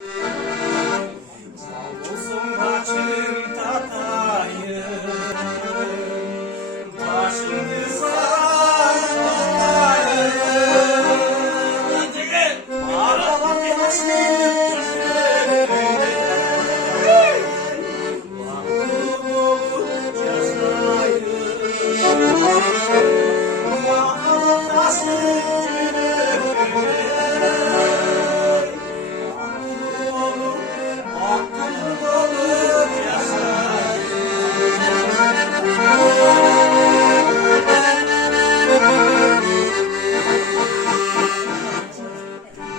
Olsun başım tatayım, başını sarayım. Ağrıdan bir hasretim düşlerimde, mahvolur yaşayım. Mahvolur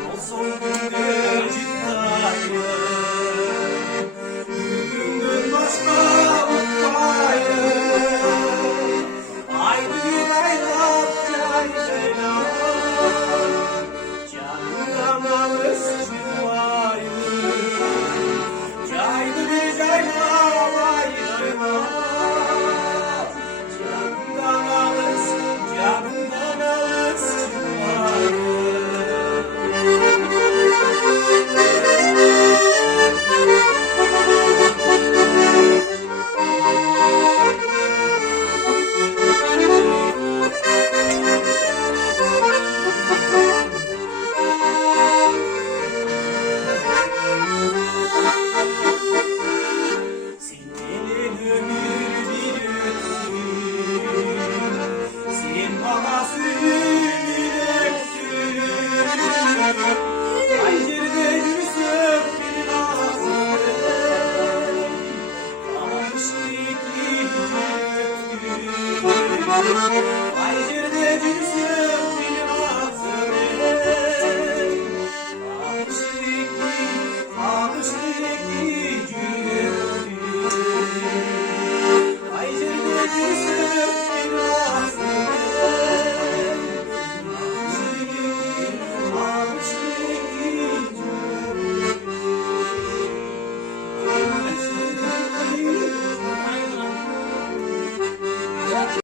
olsun gündür ciddayım, gündür başka mutfağım. Haydi laylap cay ceylan, canından alır çıkmayım. Caydı bir caylan vay caylan, canından alır çıkmayım. Senin ömür bir öksün, sen bana sürün öksün. Ayrıca yürüsün bir nazlı, kalmış keklik öksün.